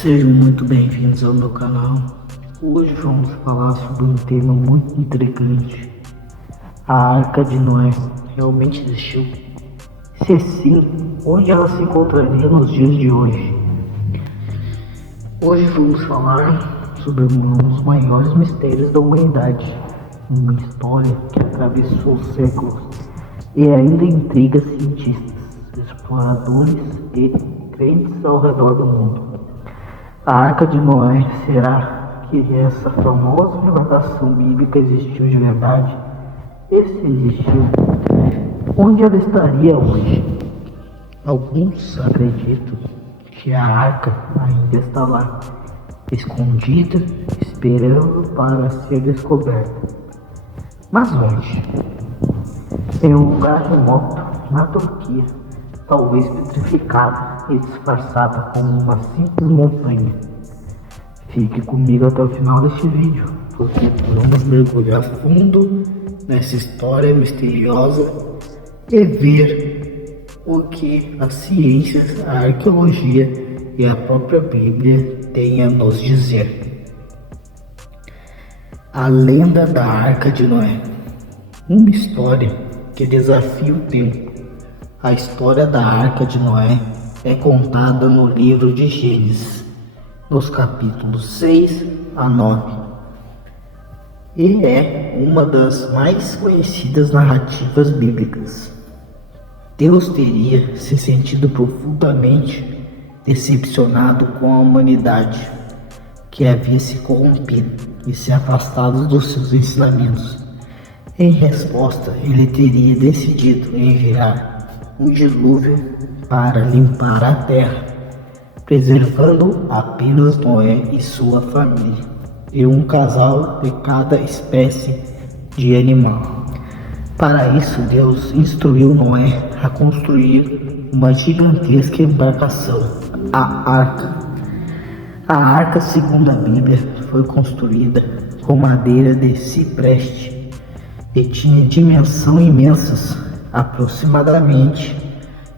Sejam muito bem-vindos ao meu canal. Hoje vamos falar sobre um tema muito intrigante. A Arca de Noé realmente existiu? Se sim, onde ela se encontraria nos dias de hoje? Hoje vamos falar sobre um dos maiores mistérios da humanidade. Uma história que atravessou os séculos e ainda intriga cientistas, exploradores e crentes ao redor do mundo. A Arca de Noé, será que essa famosa revelação bíblica existiu de verdade? E se existiu, onde ela estaria hoje? Alguns acreditam que a Arca ainda está lá, escondida, esperando para ser descoberta. Mas onde? Em um lugar remoto, na Turquia, talvez petrificada e disfarçada como uma simples montanha. Fique comigo até o final deste vídeo, porque vamos mergulhar fundo nessa história misteriosa e ver o que a ciência, a arqueologia e a própria Bíblia têm a nos dizer. A lenda da Arca de Noé, uma história que desafia o tempo. A história da Arca de Noé é contada no livro de Gênesis, nos capítulos 6 a 9. E é uma das mais conhecidas narrativas bíblicas. Deus teria se sentido profundamente decepcionado com a humanidade, que havia se corrompido e se afastado dos seus ensinamentos. Em resposta, ele teria decidido enviar um dilúvio para limpar a terra, preservando apenas Noé e sua família, e um casal de cada espécie de animal. Para isso, Deus instruiu Noé a construir uma gigantesca embarcação, a Arca. A Arca, segundo a Bíblia, foi construída com madeira de cipreste e tinha dimensões imensas, aproximadamente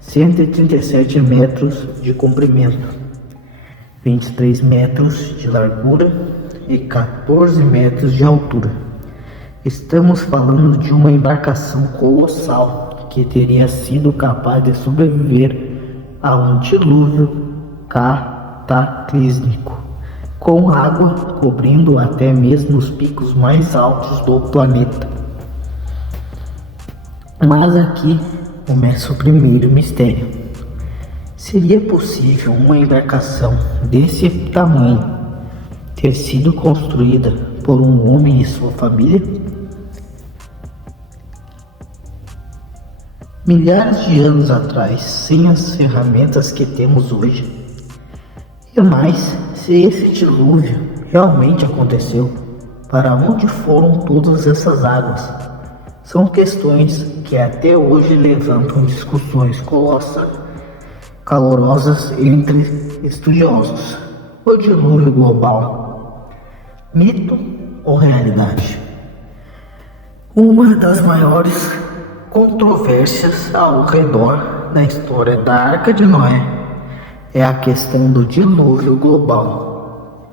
137 metros de comprimento, 23 metros de largura e 14 metros de altura. Estamos falando de uma embarcação colossal que teria sido capaz de sobreviver a um dilúvio cataclísmico, com água cobrindo até mesmo os picos mais altos do planeta. Mas aqui começa o primeiro mistério. Seria possível uma embarcação desse tamanho ter sido construída por um homem e sua família? Milhares de anos atrás, sem as ferramentas que temos hoje. E mais, se esse dilúvio realmente aconteceu, para onde foram todas essas águas? São questões que até hoje levantam discussões calorosas entre estudiosos. O dilúvio global, mito ou realidade? Uma das maiores controvérsias ao redor da história da Arca de Noé é a questão do dilúvio global.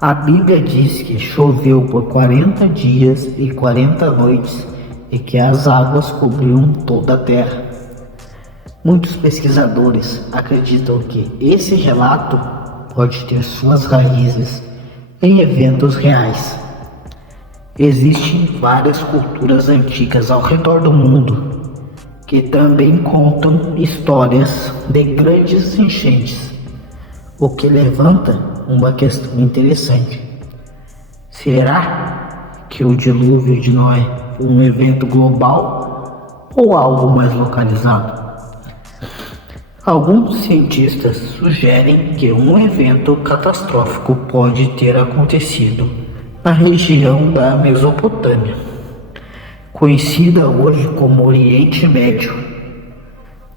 A Bíblia diz que choveu por 40 dias e 40 noites e que as águas cobriam toda a terra. Muitos pesquisadores acreditam que esse relato pode ter suas raízes em eventos reais. Existem várias culturas antigas ao redor do mundo que também contam histórias de grandes enchentes, o que levanta uma questão interessante. Será que o dilúvio de Noé foi um evento global ou algo mais localizado? Alguns cientistas sugerem que um evento catastrófico pode ter acontecido na região da Mesopotâmia, conhecida hoje como Oriente Médio,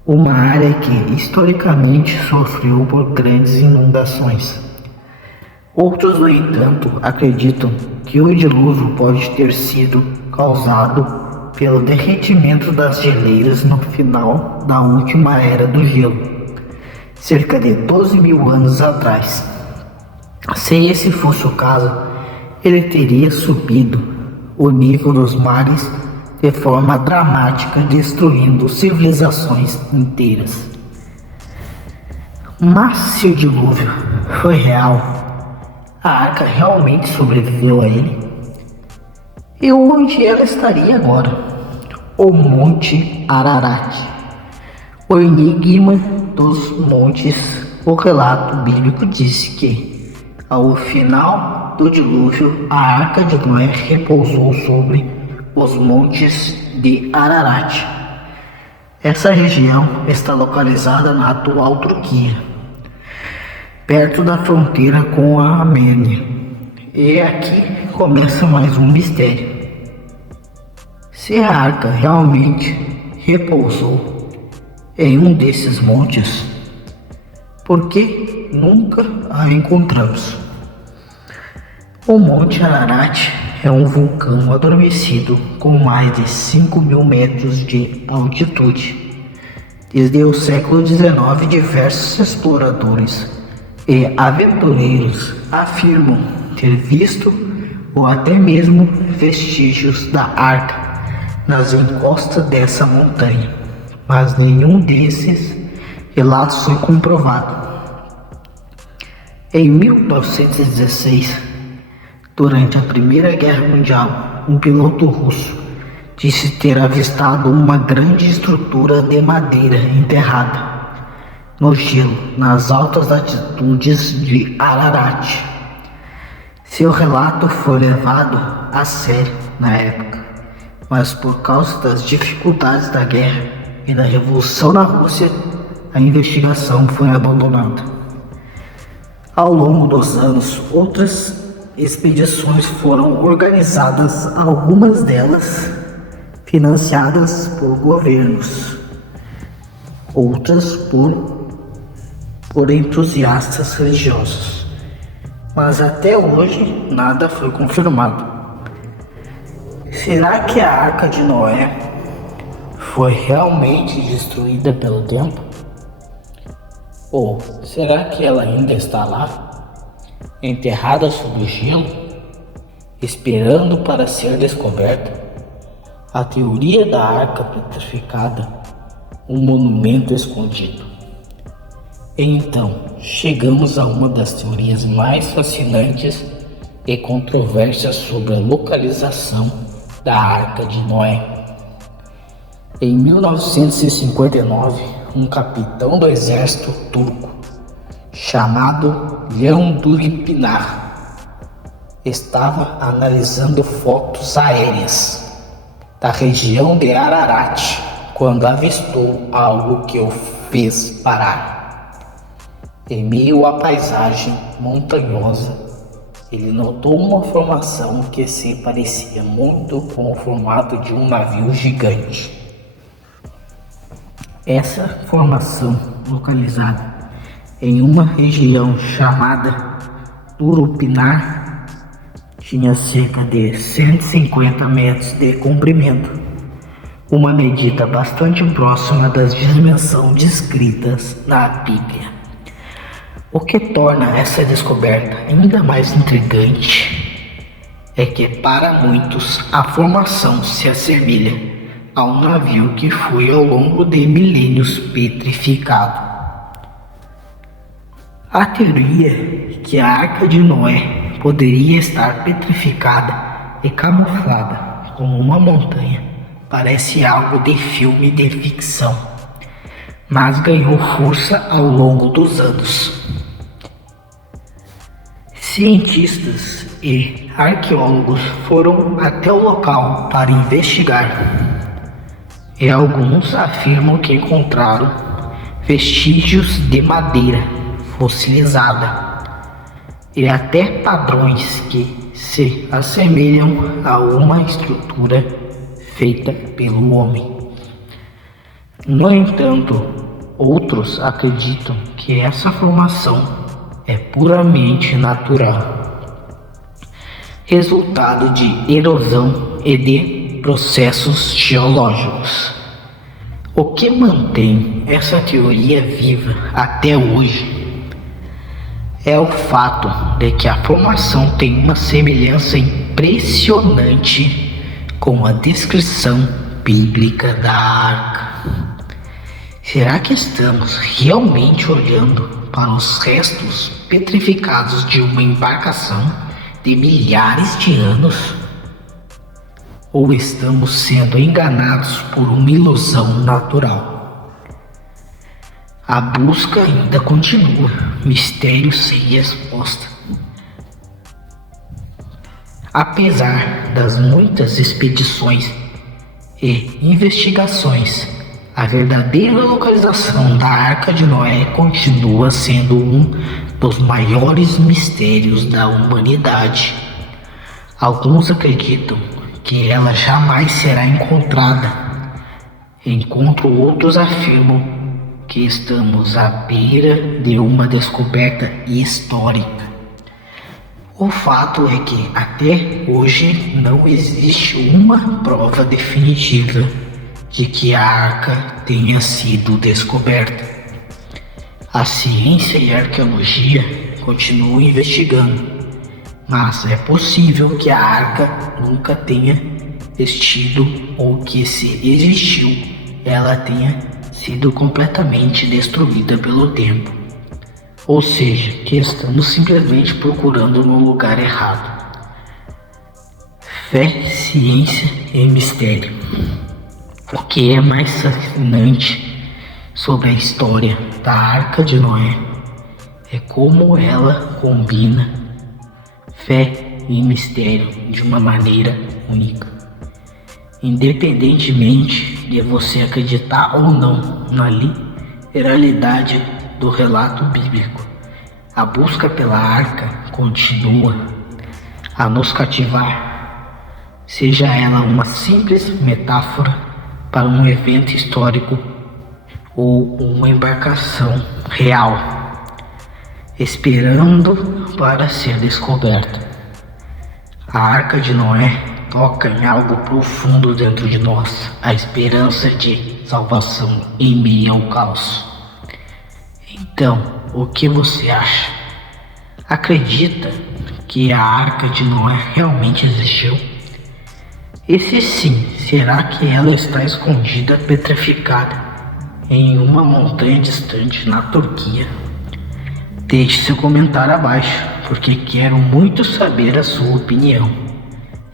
uma área que historicamente sofreu por grandes inundações. Outros, no entanto, acreditam que o dilúvio pode ter sido causado pelo derretimento das geleiras no final da última era do gelo, cerca de 12 mil anos atrás. Se esse fosse o caso, ele teria subido o nível dos mares de forma dramática, destruindo civilizações inteiras. Mas se o dilúvio foi real, a arca realmente sobreviveu a ele? E onde ela estaria agora? O Monte Ararat. O enigma dos montes. O relato bíblico disse que, ao final do dilúvio, a arca de Noé repousou sobre os montes de Ararat. Essa região está localizada na atual Turquia, perto da fronteira com a Armênia. E aqui começa mais um mistério. Se a arca realmente repousou em um desses montes, por que nunca a encontramos? O Monte Ararat é um vulcão adormecido com mais de 5.000 metros de altitude. Desde o século XIX, diversos exploradores e aventureiros afirmam ter visto ou até mesmo vestígios da arca nas encostas dessa montanha, mas nenhum desses relatos foi comprovado. Em 1916, durante a Primeira Guerra Mundial, um piloto russo disse ter avistado uma grande estrutura de madeira enterrada no gelo nas altas altitudes de Ararat. Seu relato foi levado a sério na época, mas por causa das dificuldades da guerra e da revolução na Rússia, a investigação foi abandonada. Ao longo dos anos, outras expedições foram organizadas, algumas delas financiadas por governos, outras por entusiastas religiosos, mas até hoje nada foi confirmado. Será que a Arca de Noé foi realmente destruída pelo tempo? Ou será que ela ainda está lá, enterrada sob o gelo, esperando para ser descoberta? A teoria da arca petrificada, um monumento escondido. Então, chegamos a uma das teorias mais fascinantes e controversas sobre a localização da Arca de Noé. Em 1959, um capitão do exército turco, chamado Yıldırım Pinar, estava analisando fotos aéreas da região de Ararat quando avistou algo que o fez parar. Em meio à paisagem montanhosa, ele notou uma formação que se parecia muito com o formato de um navio gigante. Essa formação, localizada em uma região chamada Turupinar, tinha cerca de 150 metros de comprimento, uma medida bastante próxima das dimensões descritas na Bíblia. O que torna essa descoberta ainda mais intrigante é que, para muitos, a formação se assemelha a um navio que foi ao longo de milênios petrificado. A teoria que a Arca de Noé poderia estar petrificada e camuflada como uma montanha parece algo de filme de ficção, mas ganhou força ao longo dos anos. Cientistas e arqueólogos foram até o local para investigar, e alguns afirmam que encontraram vestígios de madeira fossilizada e até padrões que se assemelham a uma estrutura feita pelo homem. No entanto, outros acreditam que essa formação é puramente natural, resultado de erosão e de processos geológicos. O que mantém essa teoria viva até hoje é o fato de que a formação tem uma semelhança impressionante com a descrição bíblica da arca. Será que estamos realmente olhando para os restos petrificados de uma embarcação de milhares de anos? Ou estamos sendo enganados por uma ilusão natural? A busca ainda continua, mistério sem resposta. Apesar das muitas expedições e investigações, a verdadeira localização da Arca de Noé continua sendo um dos maiores mistérios da humanidade. Alguns acreditam que ela jamais será encontrada, enquanto outros afirmam que estamos à beira de uma descoberta histórica. O fato é que até hoje não existe uma prova definitiva de que a arca tenha sido descoberta. A ciência e a arqueologia continuam investigando, mas é possível que a arca nunca tenha existido ou que, se existiu, ela tenha sido completamente destruída pelo tempo. Ou seja, que estamos simplesmente procurando no lugar errado. Fé, ciência e mistério. O que é mais fascinante sobre a história da Arca de Noé é como ela combina fé e mistério de uma maneira única. Independentemente de você acreditar ou não na literalidade do relato bíblico, a busca pela arca continua a nos cativar, seja ela uma simples metáfora para um evento histórico ou uma embarcação real, esperando para ser descoberta. A Arca de Noé toca em algo profundo dentro de nós, a esperança de salvação em meio ao caos. Então, o que você acha? Acredita que a Arca de Noé realmente existiu? E se sim, será que ela está escondida, petrificada, em uma montanha distante na Turquia? Deixe seu comentário abaixo, porque quero muito saber a sua opinião.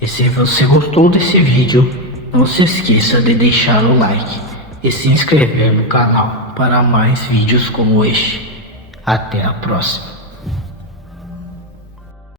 E se você gostou desse vídeo, não se esqueça de deixar o like e se inscrever no canal para mais vídeos como este. Até a próxima.